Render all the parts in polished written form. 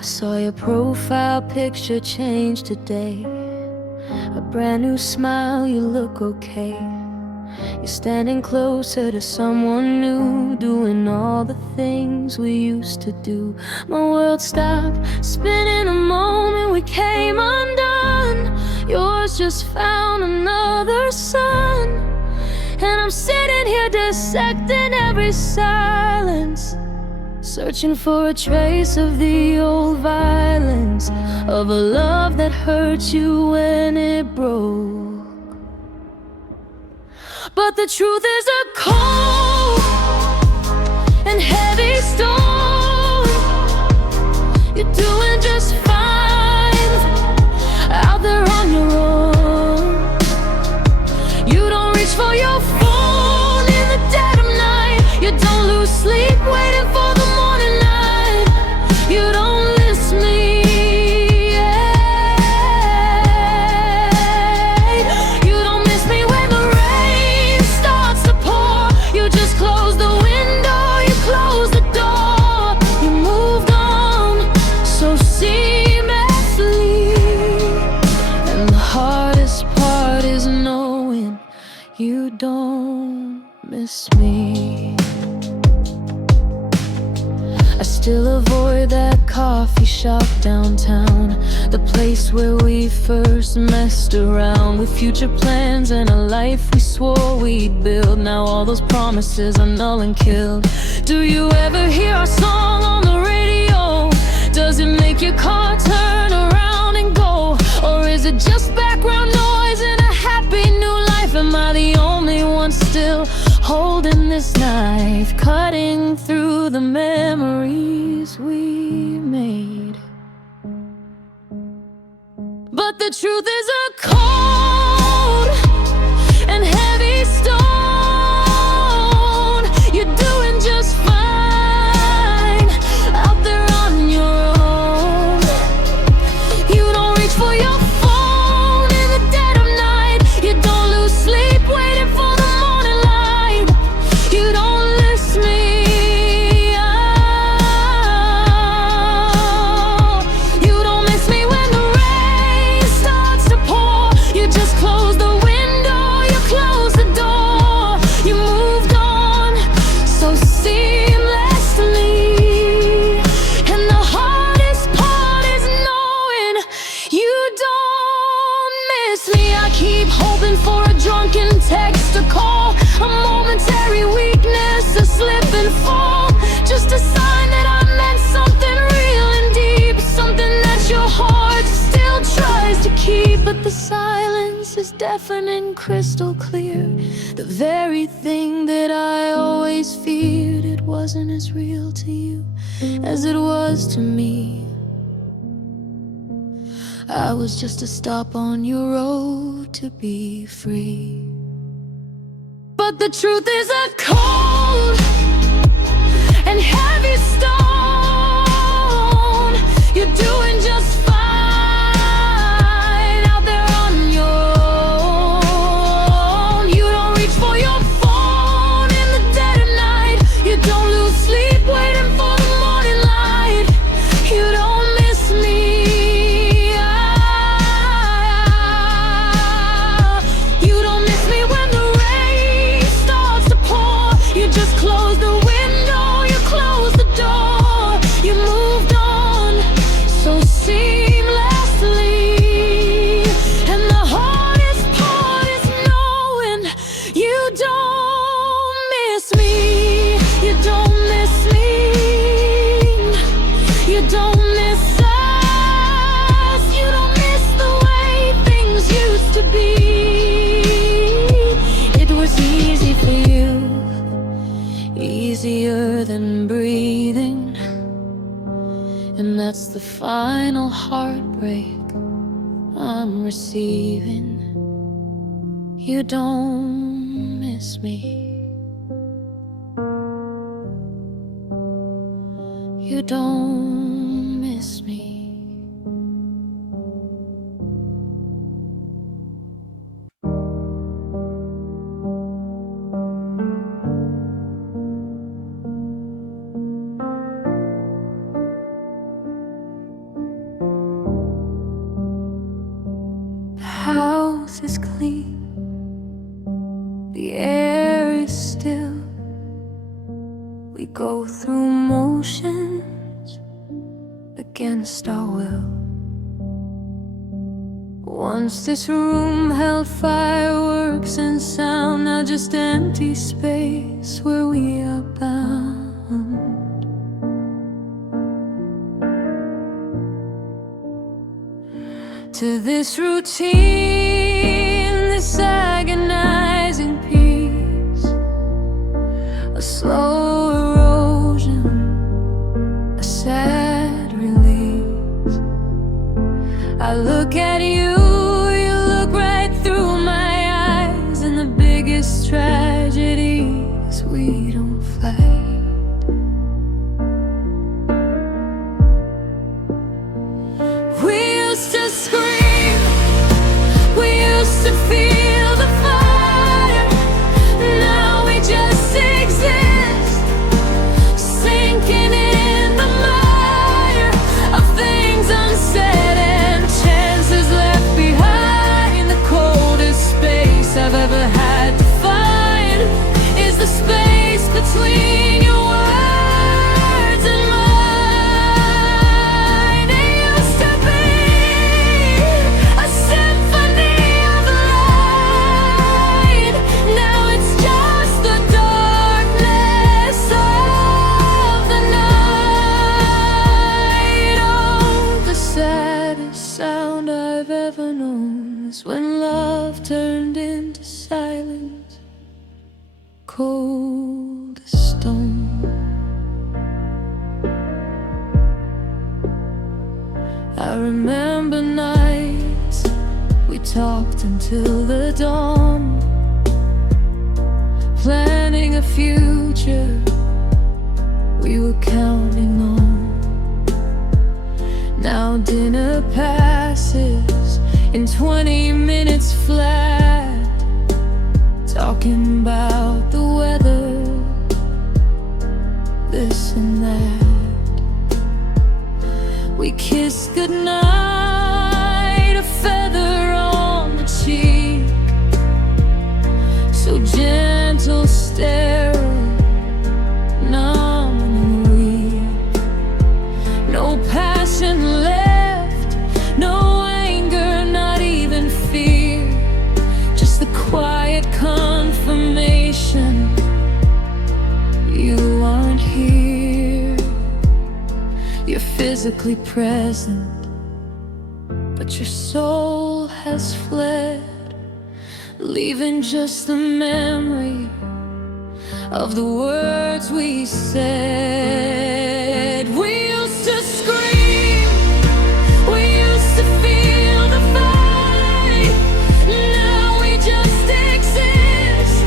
I saw your profile picture change today. A brand new smile, you look okay. You're standing closer to someone new, doing all the things we used to do. My world stopped spinning the moment we came undone. Yours just found another sun, and I'm sitting here dissecting every silence, searching for a trace of the old violence, of a love that hurt you when it broke. But the truth is a cold and heavy stone. You're doing just fine out there on your own. You don't reach for your phone in the dead of night. You don't lose sleep waiting for the morning light. You don't miss me. You don't miss me when the rain starts to pour. You just close the window, you close the door. You moved on so seamlessly, and the hardest part is knowing you don't miss me. I still avoid that coffee shop downtown, the place where we first messed around with future plans and a life we swore we'd build. Now all those promises are null and killed. Do you ever hear our song on the radio? Does it make your car turn around and go? Or is it just background noise in a happy new life? Am I the only one still holding this knife, cutting through the memories we made? But the truth is a cold and heavy stone. You're doing just fine out there on your own. You don't reach for your phone in the dead of night. You don't lose sleep waiting for the morning light. You don't miss me. You don't miss me when the rain starts to pour. You just close the window, you close the door. You moved on so seamlessly, and the hardest part is knowing you don't miss me. I keep hoping for a drunken text or call, a momentary weakness, a slip and fall, just a sign that I meant something real and deep, something that your heart still tries to keep. But the silence is deafening, crystal clear. The very thing that I always feared, it wasn't as real to you as it was to me. I was just a stop on your road to be free. But the truth is a cold and heavy stone. You're doing just fine out there on your own. You don't reach for your phone in the dead of night. You don't lose sleep waiting for the morning light. You don't miss me. You don't miss me when the rain starts to pour. You just close the window, you close the door. You moved on so seamlessly, and the hardest part is knowing you don't miss me. You don't miss me. You don't miss us. You don't miss the way things used to be. It was easy for you, easier than breathing, and that's the final heartbreak I'm receiving. You don't miss me. You don't miss me. We go through motions against our will. Once this room held fireworks and sound, now just empty space where we are bound. To this routine, this agonizing peace, a slow erosion, a sad release. I look at you, you look right through my eyes, and the biggest tragedies we don't fight. We used to scream, we used to feel the fire. Now we just exist, sinking in the mire of things unsaid and chances left behind. The coldest space I've ever had to find is the space between your words and mine. It used to be a symphony of light. Now it's just the darkness of the night. Oh, the saddest sound I've ever known is when love turned into silence, cold as stone. I remember nights we talked until the dawn, planning a future we were counting on. Now dinner passes in 20 minutes flat, talking about the weather, this and that. We kissed goodnight, a feather on the cheek, so gentle, sterile, numb and weak. No passion left, no anger, not even fear, just the quiet confirmation you aren't here. You're physically present, but your soul has fled, leaving just the memory of the words we said. We used to scream, we used to feel the fight. Now we just exist,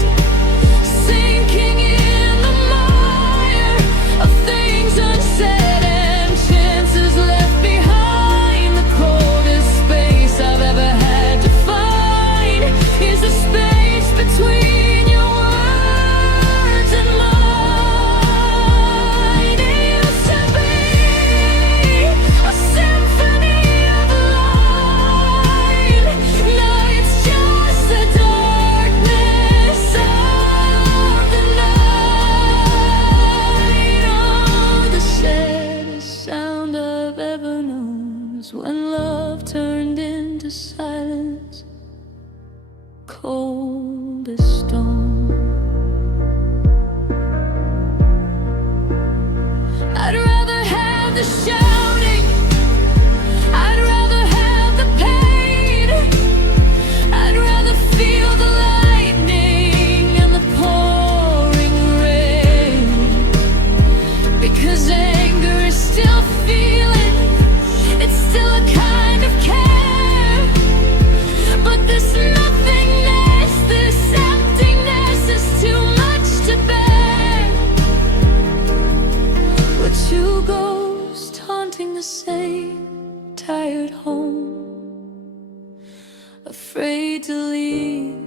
sinking in the mire of things unsaid and chances left behind. The coldest space I've ever had to find is the space between your words and mine. It used to be a symphony of light. Now it's just the darkness of the night. Oh, the saddest sound I've ever known is when love turned into silence, cold as stone. I'd rather have the shouting, I'd rather have the pain, I'd rather feel the lightning and the pouring rain, because anger is still feeling, it's still a kind of care. But this nothingness, this emptiness is too much to bear. We're two ghosts haunting the same tired home, afraid to leave,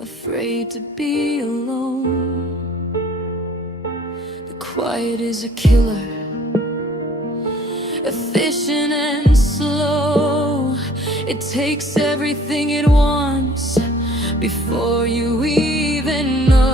afraid to be alone. The quiet is a killer, efficient and slow. It takes everything it wants before you even know.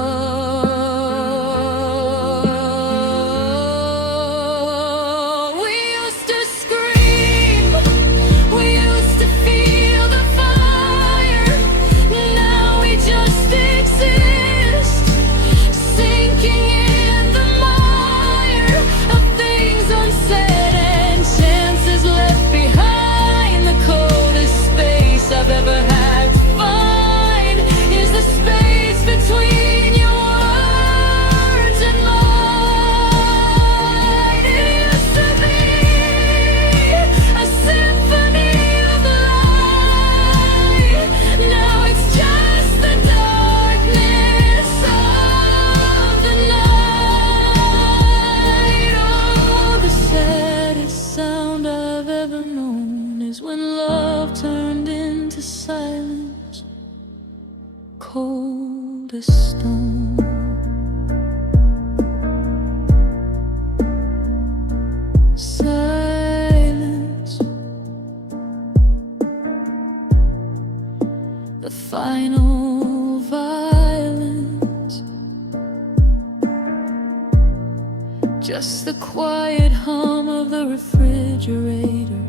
just the quiet hum of the refrigerator.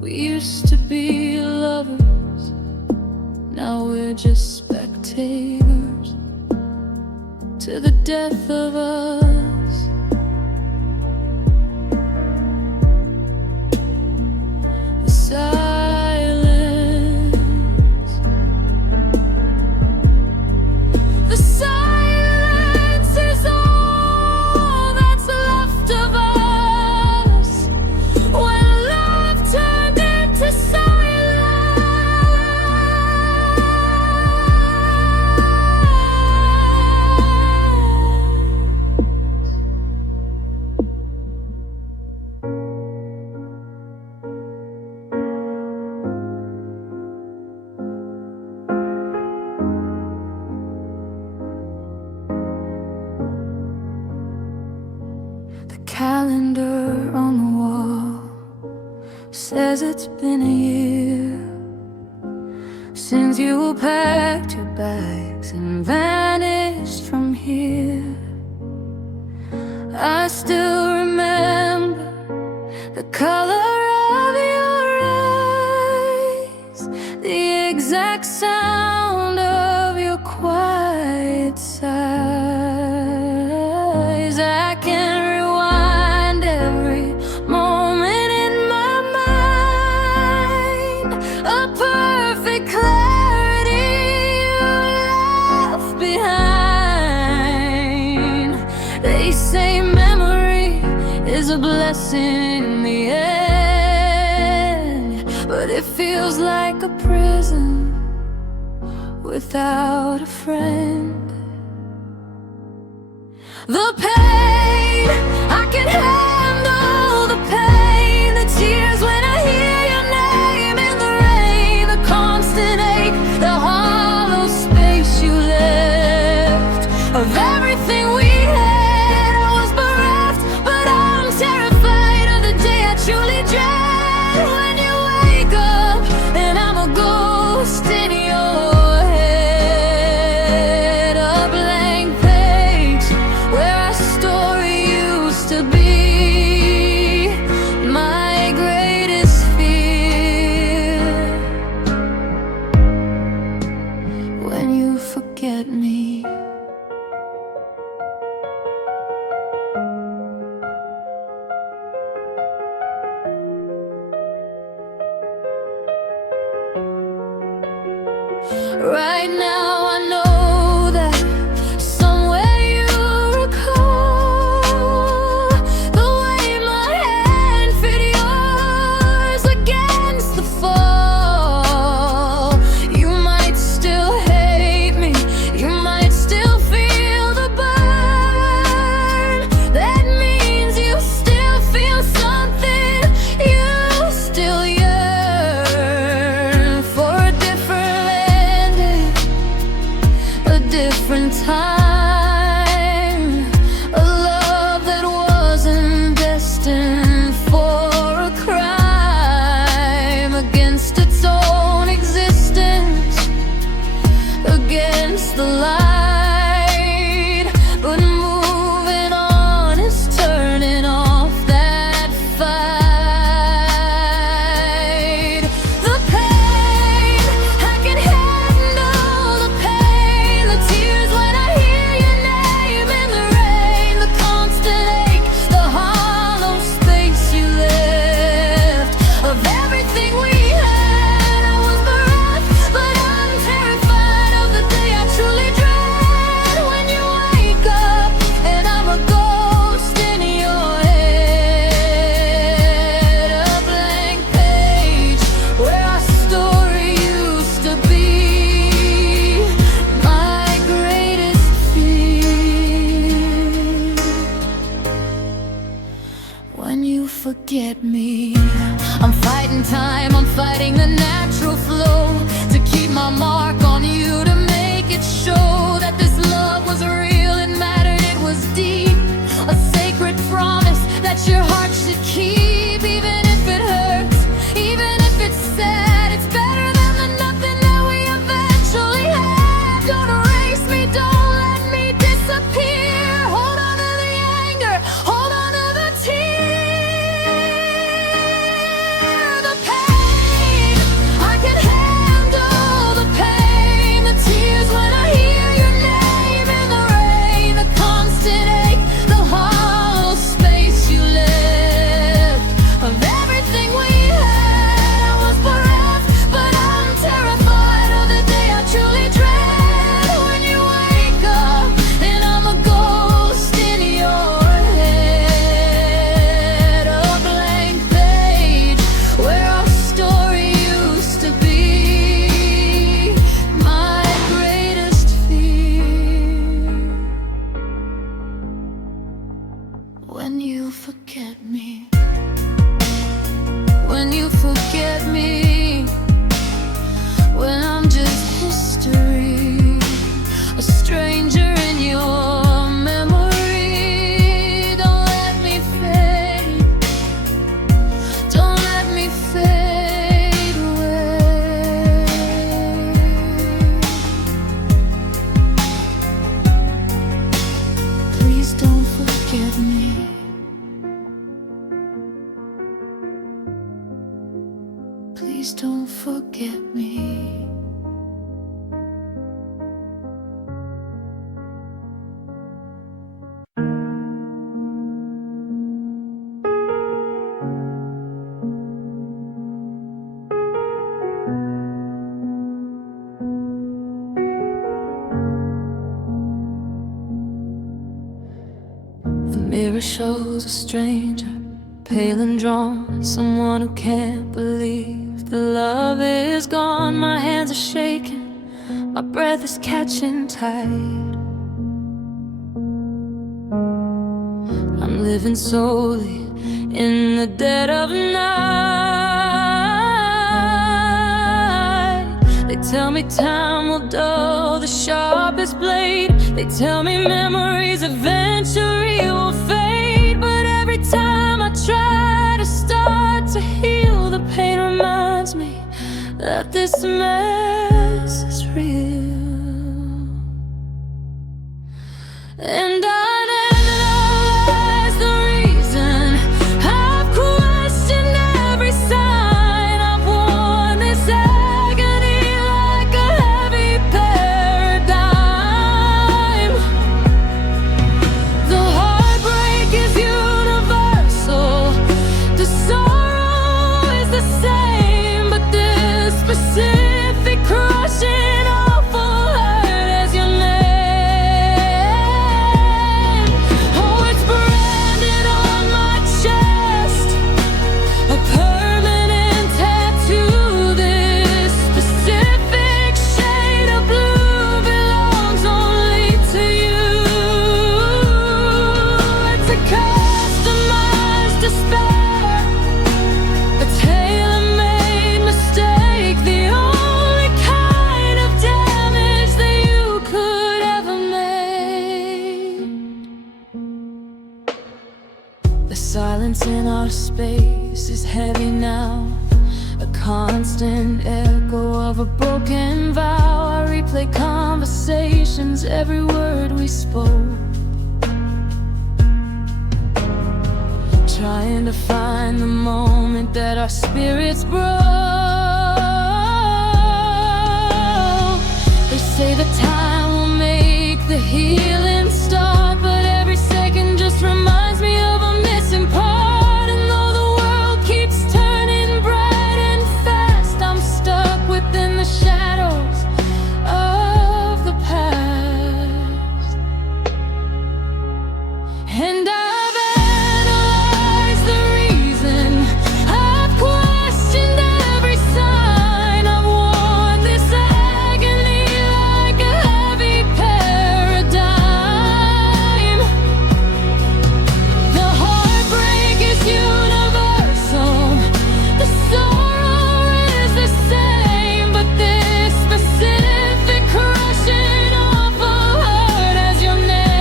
We used to be lovers, now we're just spectators to the death of us. The silence, the silence is all that's left of us when love turned into calendar on the wall says it's been a year since you packed your bags and vanished from here. I still remember the color of your eyes, the exact sound of your quiet sighs. I can a blessing in the end, but it feels like a prison without a friend. The pain, I can handle the pain, the tears when I hear your name in the rain, the constant ache, the hollow space you left of everything we had. Forget me. Right now I know that somewhere you recall the way my hand fit yours against the fall. You might still different time, a love that wasn't destined for a crime, against its own existence, against the light, but moving on is turning off that fight. The pain, I can handle the pain, the tears when I hear your name in the rain, the constant ache, the hollow space you left of everything we had. I was bereft, but I'm terrified of the day I truly dread, when you wake up and I'm a ghost in your head, a blank page where our story used to be. My greatest fear, when you forget me, I'm fighting time, I'm fighting the natural flow to keep my mark on you, to make it show that this love was real, it mattered, it was deep, a sacred promise that your heart should keep, even if it hurts, even if it's sad. It's better than the nothing that we eventually had. Don't erase me, don't let me disappear. forget me. The mirror shows a stranger, pale and drawn, someone who can't believe the love is gone. My hands are shaking, my breath is catching tight. I'm living solely in the dead of night. They tell me time will dull the sharpest blade. They tell me memories eventually will fade. But every time I try to start to heal, the pain reminds me that this mess is real. And I silence in our space is heavy now, a constant echo of a broken vow. I replay conversations, every word we spoke, trying to find the moment that our spirits broke. They say that time will make the healing start, but every second just reminds me of a missing part. And though the world keeps turning bright and fast, I'm stuck within the shadows of the past. And I've analyzed the reason, I've questioned every sign, I've worn this agony like a heavy paradigm. The heartbreak is universal, the sorrow is the same, but this specific crushing of a heart has your name.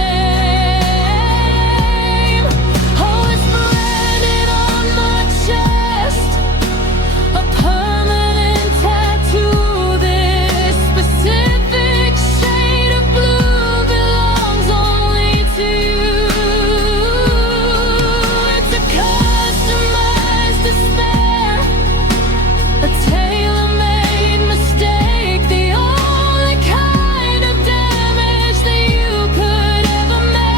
Oh, it's branded on my chest, a permanent tattoo. This specific shade of blue belongs only to you. It's a customized despair, a tailor-made mistake, the only kind of damage that you could ever make.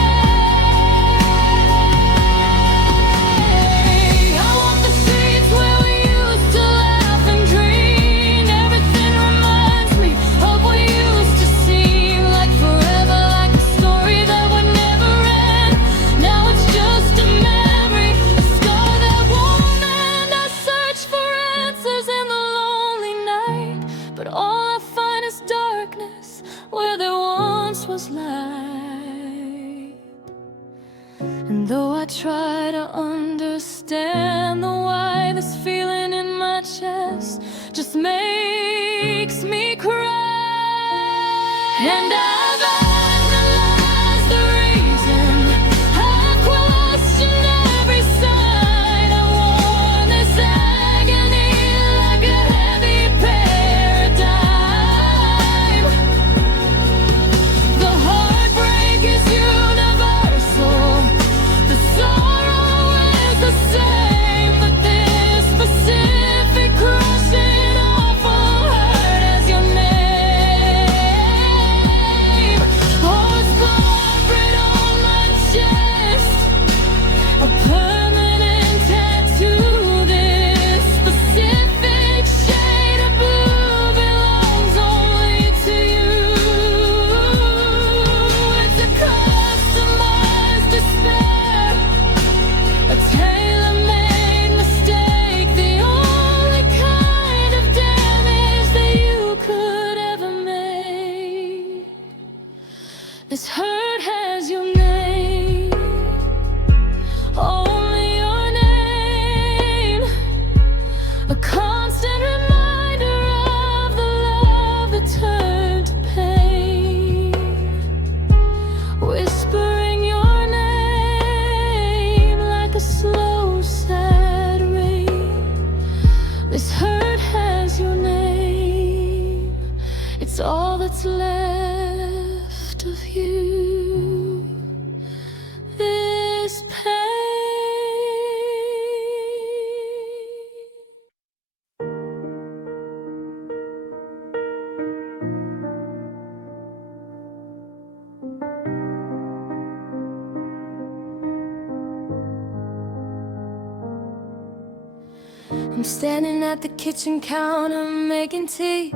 I walk the streets where we used to laugh and dream. Everything reminds me of what used to seem like forever, like a story that would never end. Now it's just a memory, a scar that won't mend. I search for answers in the lonely night, but all I find is darkness where there once was light. And though I try to understand the why, this feeling in my chest just makes me cry. And I've analyzed the reason, I've questioned every sign, I've worn this agony like a heavy paradigm. The heartbreak is universal, the sorrow is the same, but this specific crushing of a This hurt has your name, only your name. A constant reminder of the love that turned to pain. Whispering your name like a slow, sad rain. This hurt has your name. It's all that's left of you. This pain. I'm standing at the kitchen counter making tea,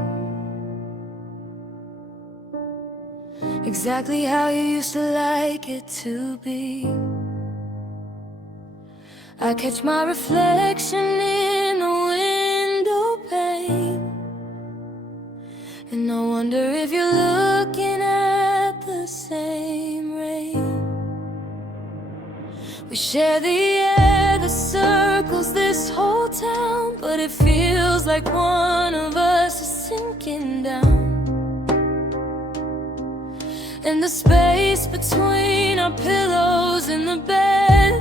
exactly how you used to like it to be. I catch my reflection in the window pane, and I wonder if you're looking at the same rain. We share the air that circles this whole town, but it feels like one of us is sinking down. And the space between our pillows in the bed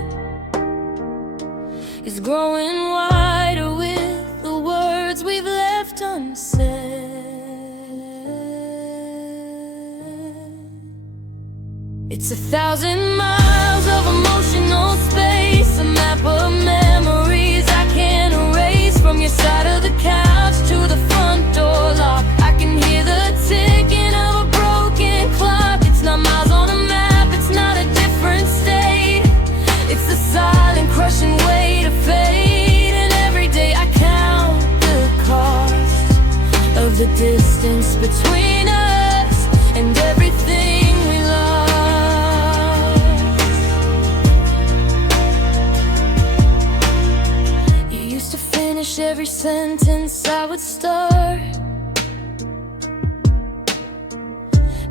is growing wider with the words we've left unsaid. It's 1,000 miles of emotional space, a map of memories I can't erase. From your side of the couch to the front door lock, I can hear the ticking of a broken clock. It's not miles on a map, it's not a different state. It's the silent crushing weight of fate. And every day I count the cost of the distance between us and everything we lost. You used to finish every sentence I would start.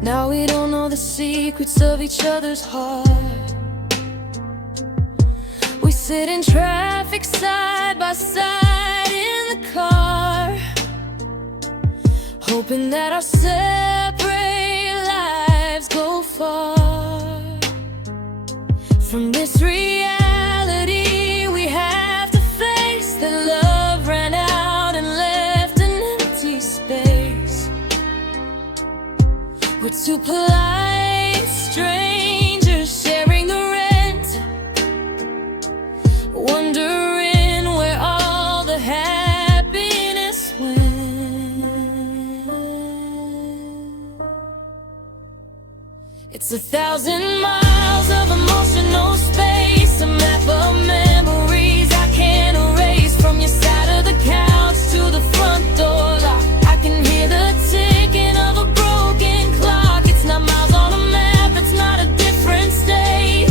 Now we don't know the secrets of each other's heart. We sit in traffic side by side in the car, hoping that our separate lives go far from this reality we have to face. That love ran out and left an empty space. We're two polite strangers sharing the rent, wondering where all the happiness went. It's 1,000 miles of emotional space, a map of memories I can't erase. From your side of the couch to the front door lock, I can hear the ticking of a broken clock. It's not miles on a map, it's not a different state.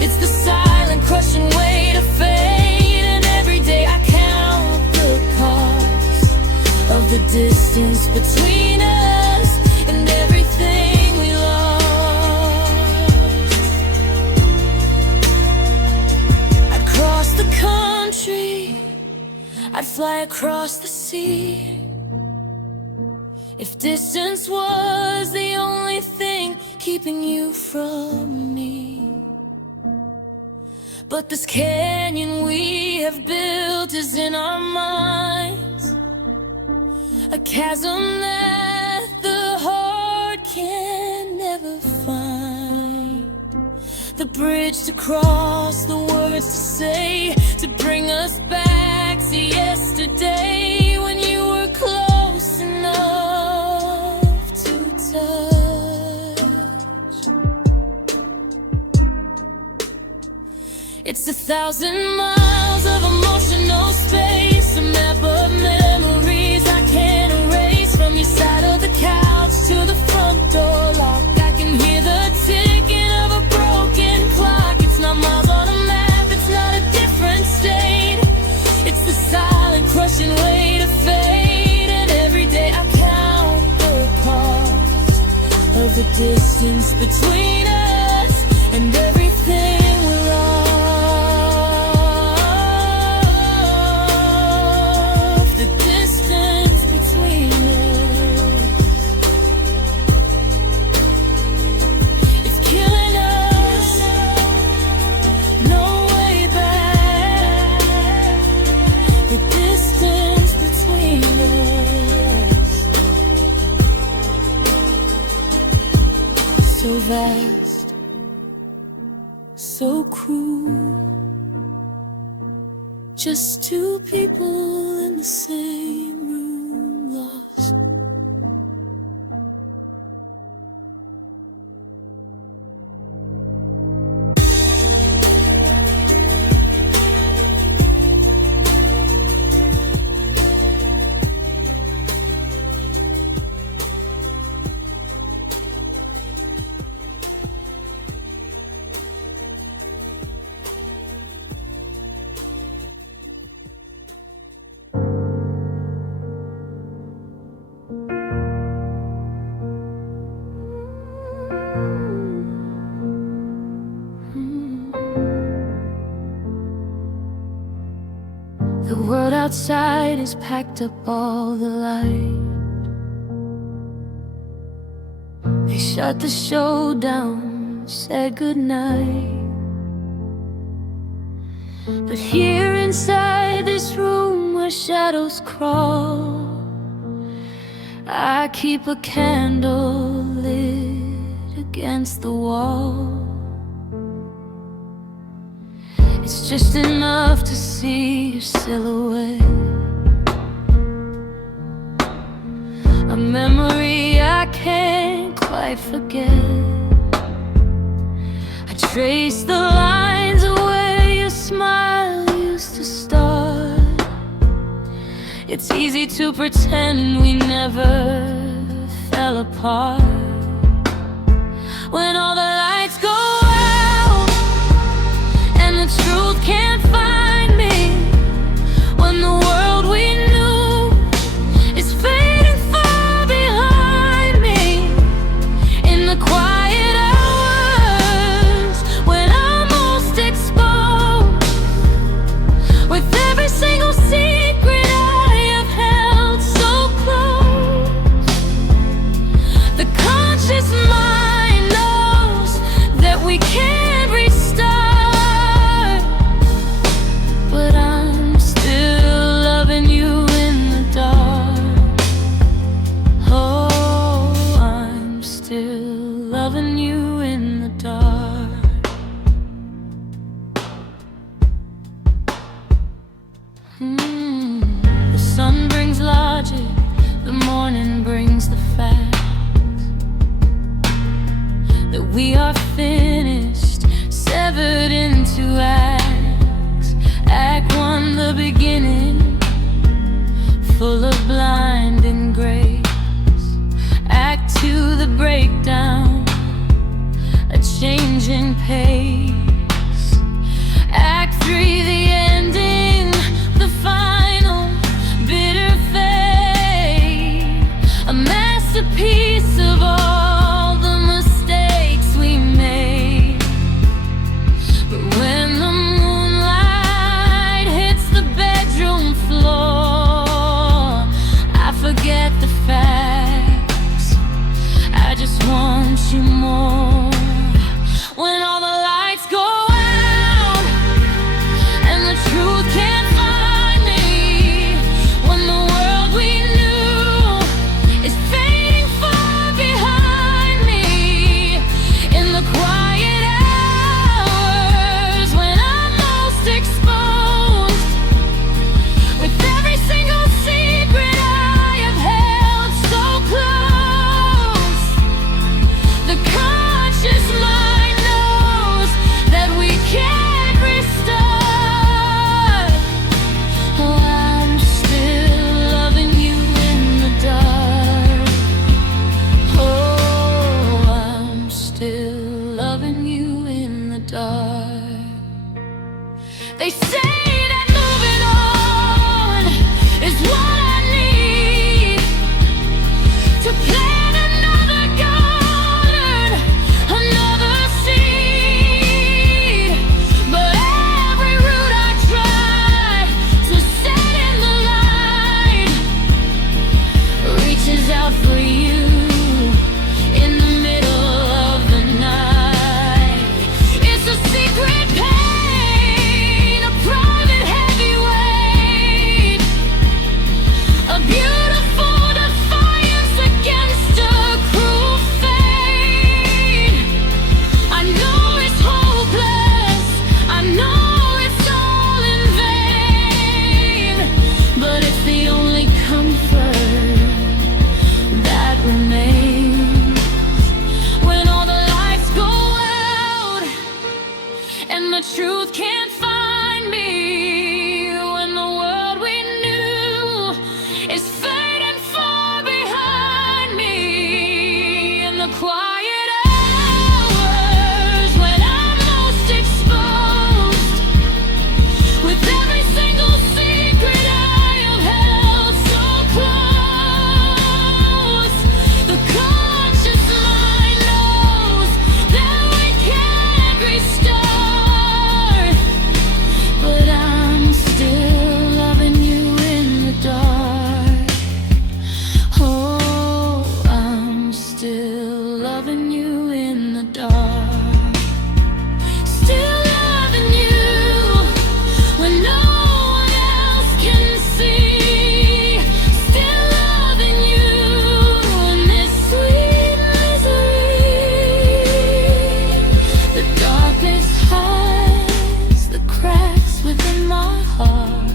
It's the silent crushing weight of fate. And every day I count the cost of the distance between us and everything we lost. I'd cross the country, I'd fly across the sea, if distance was the only thing keeping you from me. But this canyon we have built is in our minds, a chasm that the heart can never find. The bridge to cross, the words to say, to bring us back to yesterday, when you were close enough to touch. It's 1,000 miles of emotional space, a map of memories I can't erase. From your side of the couch to the front door lock, I can hear the ticking of a broken clock. It's not miles on a map, it's not a different state. It's the silent crushing weight of fate. And every day I count the cost of the distance distance between us and everything we love. The distance between us, it's killing us. No way back. The distance between us, so vast, so cruel. Just two people in the same room, lost. The world outside has packed up all the light. They shut the show down, said goodnight. But here inside this room where shadows crawl, I keep a candle lit against the wall. It's just enough to see your silhouette, a memory I can't quite forget. I trace the lines of where your smile used to start. It's easy to pretend we never fell apart. When all the lights go out and the truth can't find me, when the world we knew is fading far behind me, in the quiet hours when I'm most exposed, with every single secret I have held so close, the conscious mind knows that we can't restart, but I'm still loving you in the dark. Oh, I'm still loving you in the dark. The sun brings logic, the morning brings the facts that we are finished, severed into acts. Act one, the beginning, full of blinding grace. Act two, the breakdown, a changing pace. Act three, the ending, the final bitter fate, a masterpiece of all the mistakes we made. But when the moonlight hits the bedroom floor, I forget the facts, I just want you more. When all the lights go out and the truth can't find me, when the world we knew is fading far behind me, in the quiet hours when I'm most exposed, with every single secret I have held so close, the conscious mind knows that we can't restart. Oh, I'm still loving you in the dark. Oh, I'm still loving you in the dark. They say that moving on is what I need to plant another garden truth can't find me when the world we knew is fading far behind me. In the quiet hours when I'm most exposed, with every single secret I have held so close, the conscious mind knows that we can't restart. But I'm still loving you in the dark. Oh, I'm still loving you in the dark. Still loving you when no one else can see. Still loving you in this sweet misery. The darkness hides the cracks within my heart.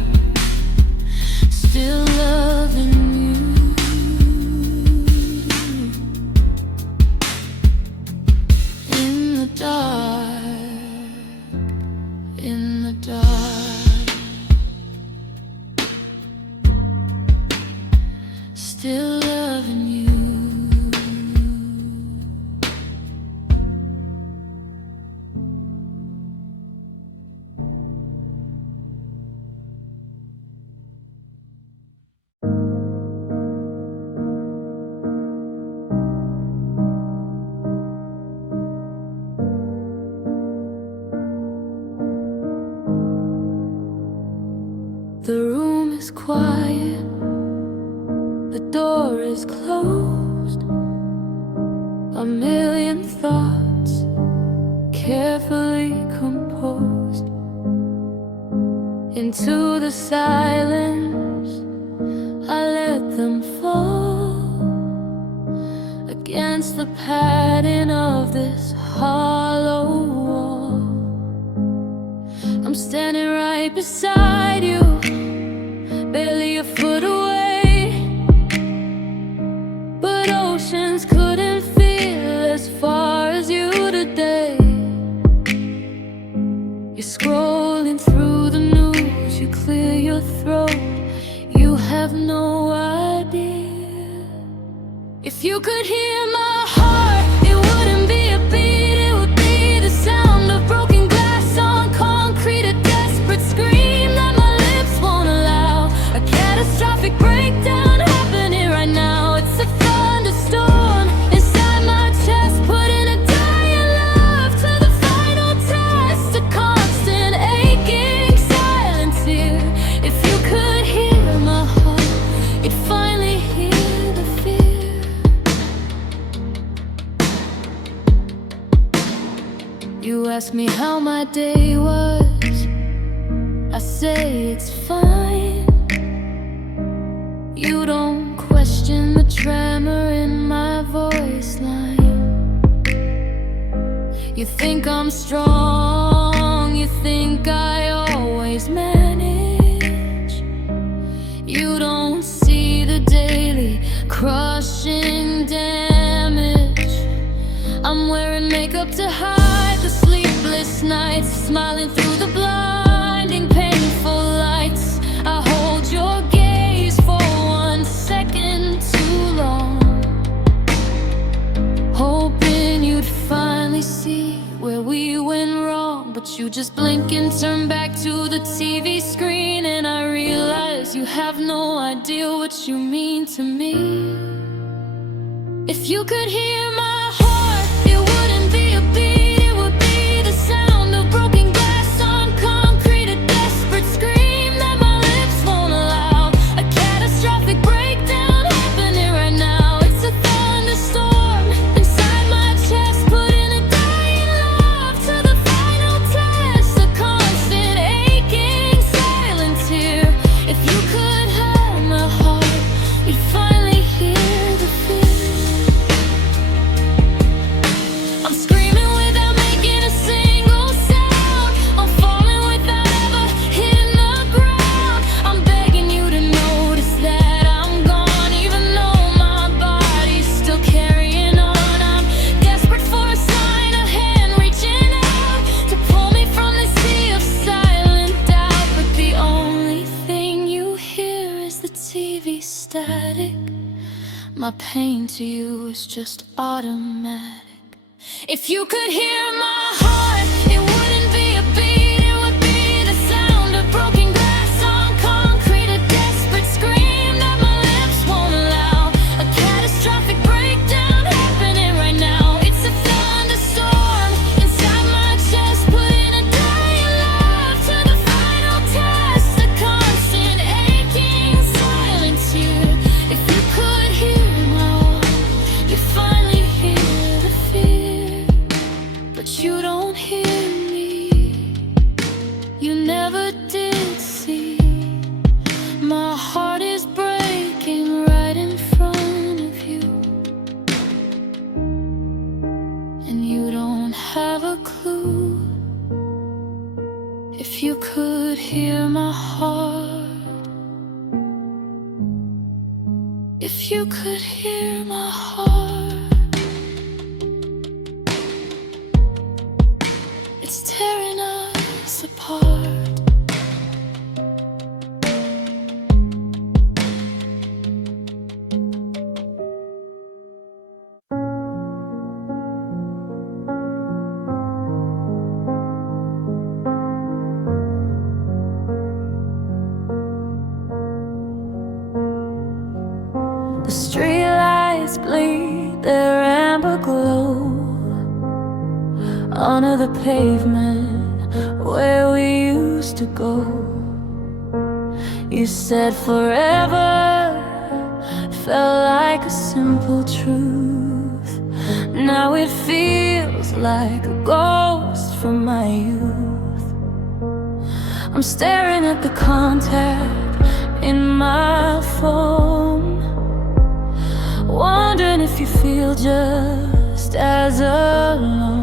Still loving you in the dark, in the dark. Still loving you. The room is quiet, the door is closed. A million thoughts carefully composed. Into the silence I let them fall, against the pattern of this hollow wall. I'm standing right beside you, barely a foot away, but oceans couldn't feel as far as you today. You're scrolling through the news, you clear your throat, you have no idea. If you could hear my heart, it wouldn't be a beat, it would be the sound of broken glass on concrete, a desperate scream that my lips won't allow. A catastrophic breakdown happening right now. It's a thunderstorm inside my chest, putting a dying love to the final test. A constant aching silence here. If you could hear my heart, you'd finally hear the fear. You ask me how my day was, I say it's fine. You don't question the tremor in my voice line. You think I'm strong, you think I always manage. You don't see the daily crushing damage. I'm wearing makeup to hide the sleepless nights, smiling through the blinding painful lights. I hold your gaze for 1 second too long, hoping you'd finally see where we went wrong. But you just blink and turn back to the TV screen, and I realize you have no idea what you mean to me. If you could hear my heart, it wouldn't be a beat, it would be the sound of broken glass on concrete, a desperate scream that my lips won't allow. A catastrophic breakdown happening right now. It's a thunderstorm inside my chest, putting a dying love to the final test. A constant aching silence here. If you could have my heart, you'd finally hear the fear. My pain to you is just automatic. If you could hear my heart, it wouldn't be a beat, it would be the sound of broken glass on concrete, a desperate scream that my lips won't allow, a catastrophic breakdown happening right now. It's a thunderstorm inside my chest, putting a dying love to the final test, a constant aching silence here. If you could hear my heart, you finally hear the fear, but you don't hear me. You never did see. My heart is breaking right in front of you, and you don't have a clue. If you could hear my heart, if you could hear my heart, it's tearing us apart. The streetlights bleed their amber glow onto the pavement where we used to go. You said forever felt like a simple truth. Now it feels like a ghost from my youth. I'm staring at the contact in my phone, wondering if you feel just as alone.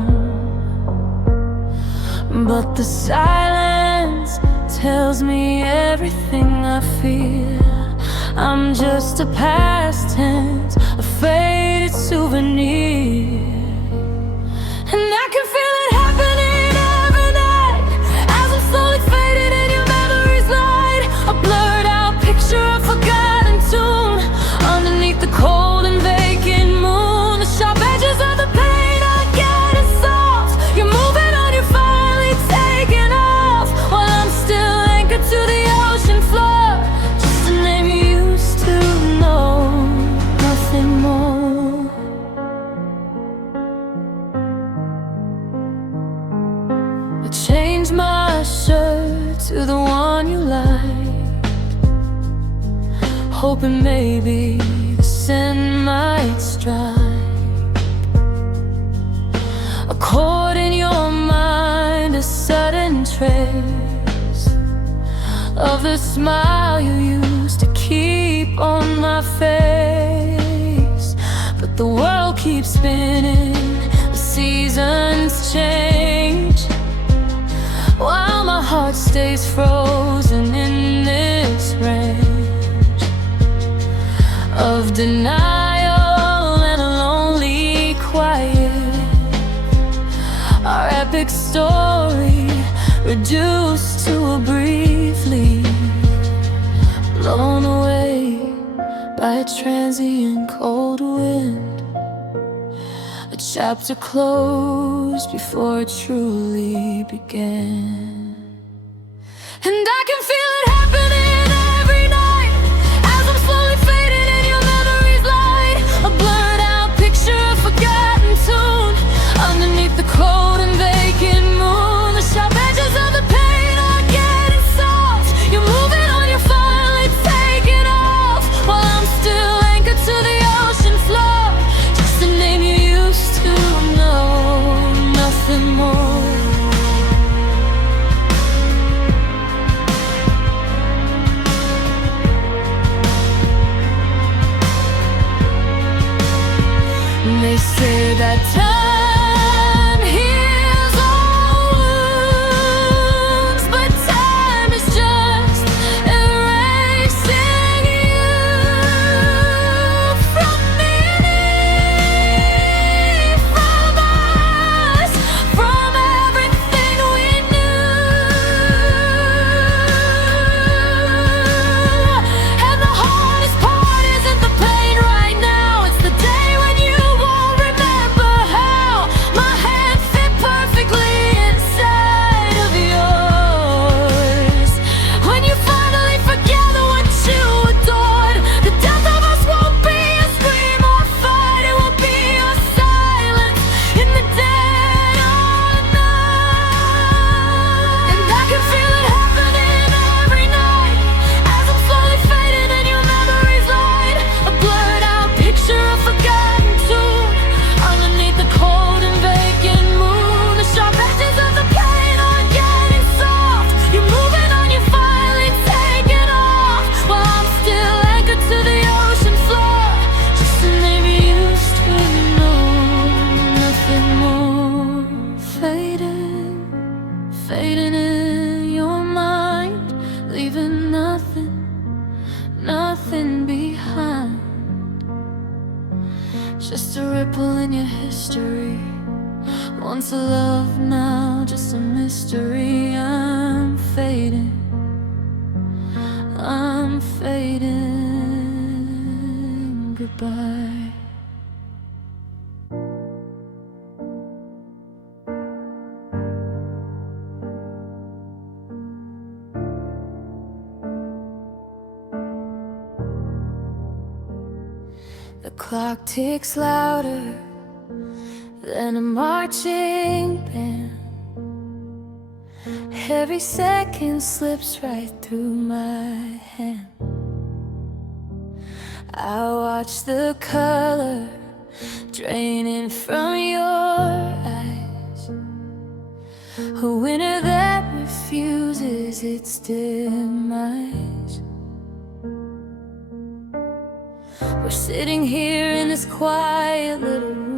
But the silence tells me everything I feel. I'm just a past tense, a faded souvenir, and I can feel it happening every night as I'm slowly fading in your memory's light. A blurred out picture, a forgotten tune underneath the cold and vacant moon. The sharp edges of the pain are getting soft. You're moving on, you're finally taking off, while I'm still anchored to the ocean floor. Just a name you used to know, nothing more. I changed my shirt to the one you like, hoping maybe the scent might strike a chord in your mind, a sudden trace of the smile you used to keep on my face. But the world keeps spinning, the seasons change, while my heart stays frozen in this range of denial and a lonely quiet. Our epic story reduced to a brief leaf, blown away by a transient cold wind. A chapter closed before it truly began. And I can feel it happening every night as I'm slowly fading in your memory's light. A blurred out picture, a forgotten tune underneath the cold and vacant moon. The sharp edges of the pain are getting soft. You're moving on, you're finally taking off, while I'm still anchored to the ocean floor. Just a name you used to know, nothing more. They say that time heals once a love, now just a mystery. I'm fading, I'm fading. Goodbye. The clock ticks louder than a marching band. Every second slips right through my hand. I watch the color draining from your eyes, a winter that refuses its demise. We're sitting here in this quiet little room,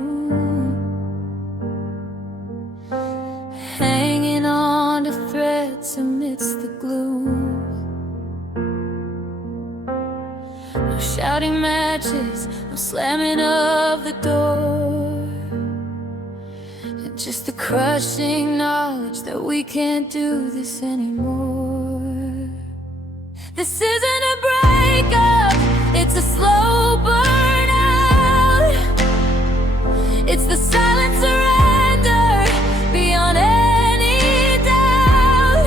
hanging on to threads amidst the gloom. No shouting matches, no slamming of the door, and just the crushing knowledge that we can't do this anymore. This isn't a breakup, it's a slow burnout. It's the silent surrender beyond any doubt.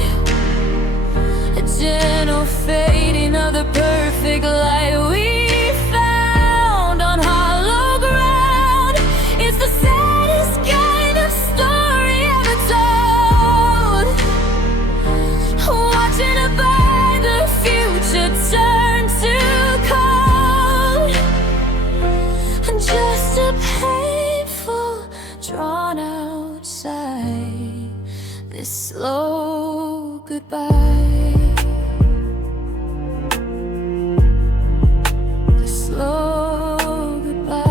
A gentle fading of the perfect light we found on hollow ground. It's the saddest kind of story ever told. Watching a brighter future turn to cold, and just a painful, drawn out sigh, this slow goodbye, this slow goodbye.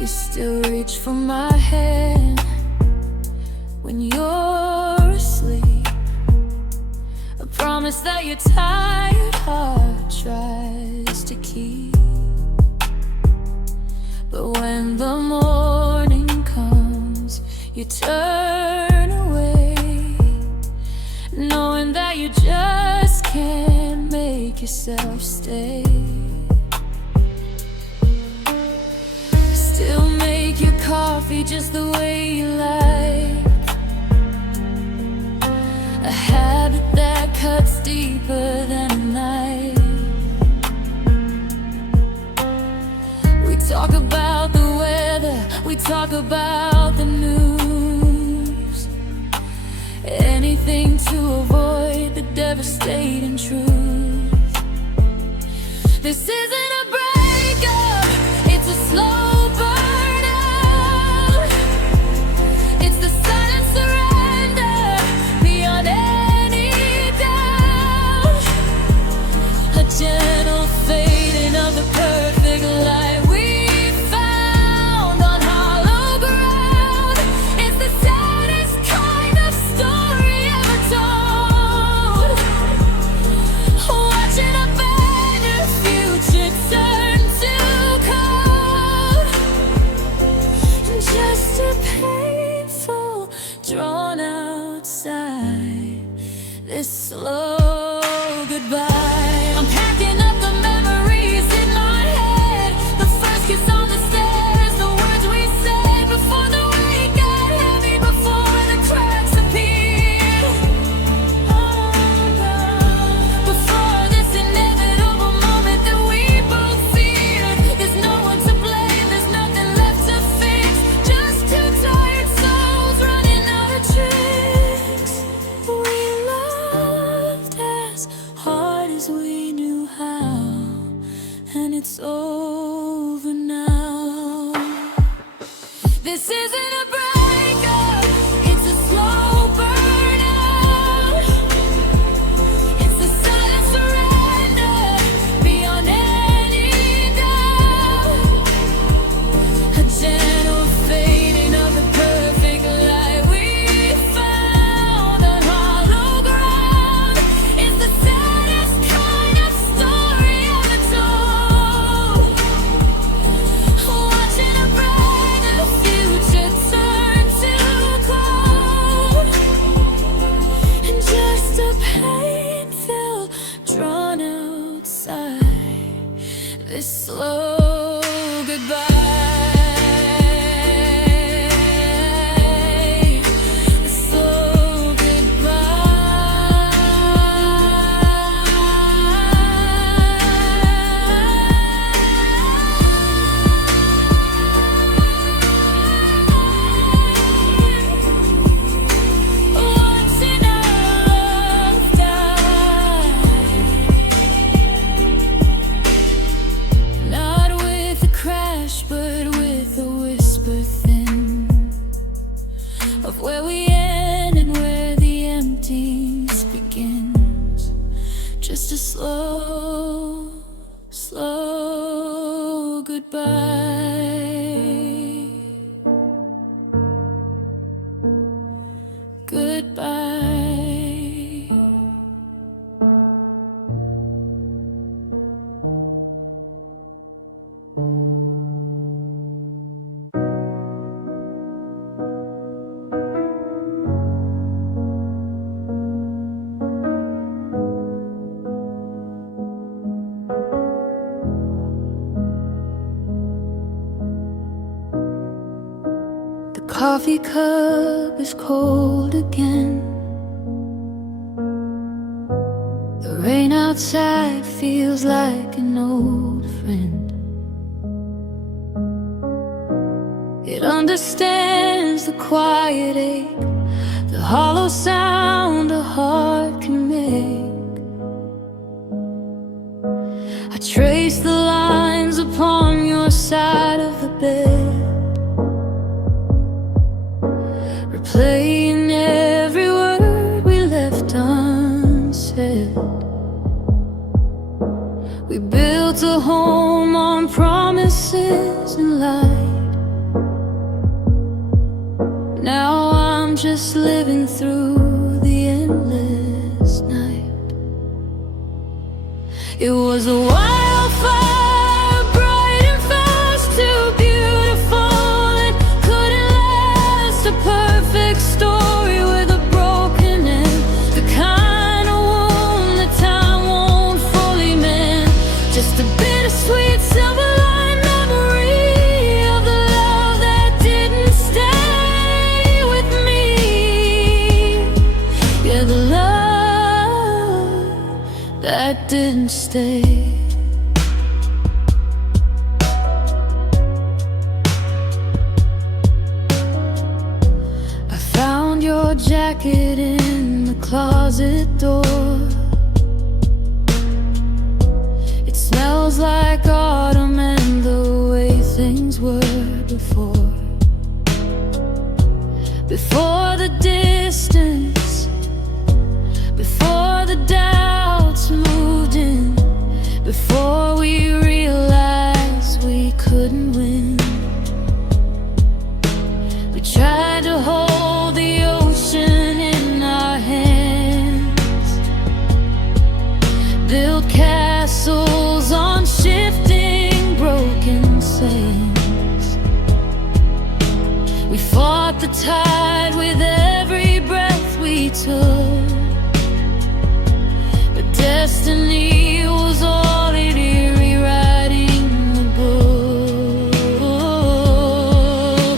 You still reach for my hand when you're asleep, a promise that your tired heart tries to keep. But when the morning comes, you turn away, knowing that you just can't make yourself stay. Still make your coffee just the way you like, a habit that cuts deeper than a knife. We talk about the weather, we talk about the news, anything to avoid the devastating truth. This isn't a breakup, it's a slow burnout. It's the silent surrender beyond any doubt. A gentle fading of the perfect light we found on hollow ground. It's the saddest kind of story ever told. Watching a better future Goodbye. The coffee cup is cold again. The rain outside feels like an old friend. It understands the quiet ache, the hollow sound a heart can make. I trace the lines upon your side of the bed, replaying every word we left unsaid. We built a home on promises and light. Now I'm just living through the endless night. It was a wildfire, bright and fast, too beautiful, it couldn't last. A perfect story with a broken end, the kind of wound that time won't fully mend. Just a bittersweet silver line memory of the love that didn't stay with me. Yeah, the love that didn't stay. I found your jacket in the closet door. It smells like autumn and the way things were before. Before the distance, before the doubts moved in, before we realized we couldn't win. We tried to hold the ocean in our hands, build castles on shifting broken sands. We fought the tide with every breath we took, but destiny was already rewriting the book.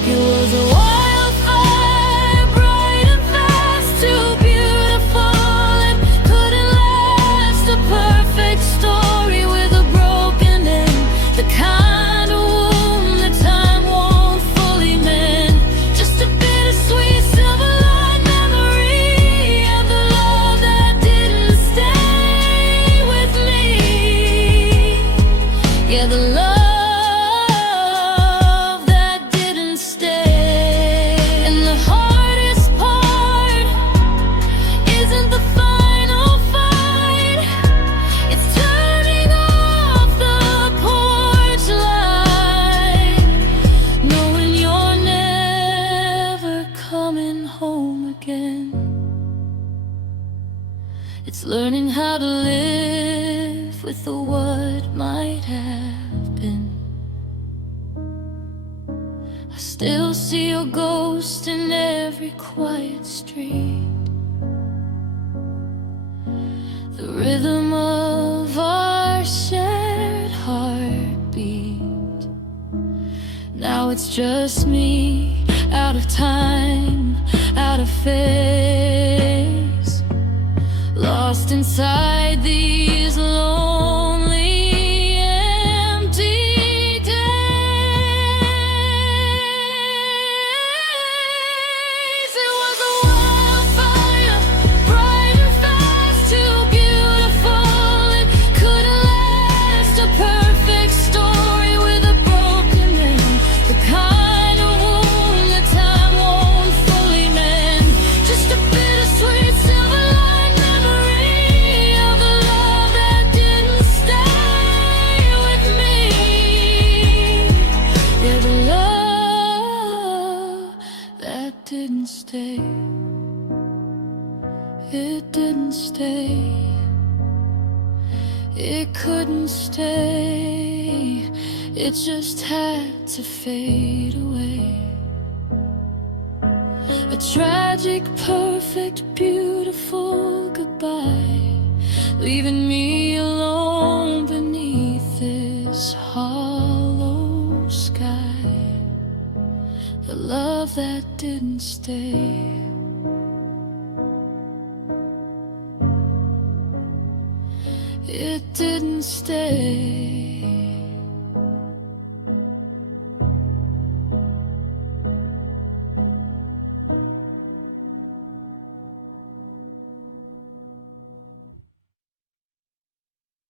It was a wildfire, bright and fast, too beautiful, it couldn't last. A perfect story with a broken end, the kind of wound that time won't fully mend. Just a bittersweet silver line memory of the love that didn't stay with me. Yeah, the love that didn't stay. And the hardest part isn't the final fight, it's turning off the porch light, knowing you're never coming home again. It's learning how to live with the what might have been. I still see your ghost in every quiet street, the rhythm of our shared heartbeat. Now it's just me, out of time, out of phase, lost inside these lonely, empty days. It was a wildfire, bright and fast, too beautiful, it couldn't last. A perfect story with a broken end, the kind of wound that time won't fully mend. Just a bittersweet silver line memory of the stay. It didn't stay. It couldn't stay. It just had to fade away. A tragic, perfect, beautiful goodbye, leaving me alone beneath this hollow sky. The love that didn't stay. It didn't stay.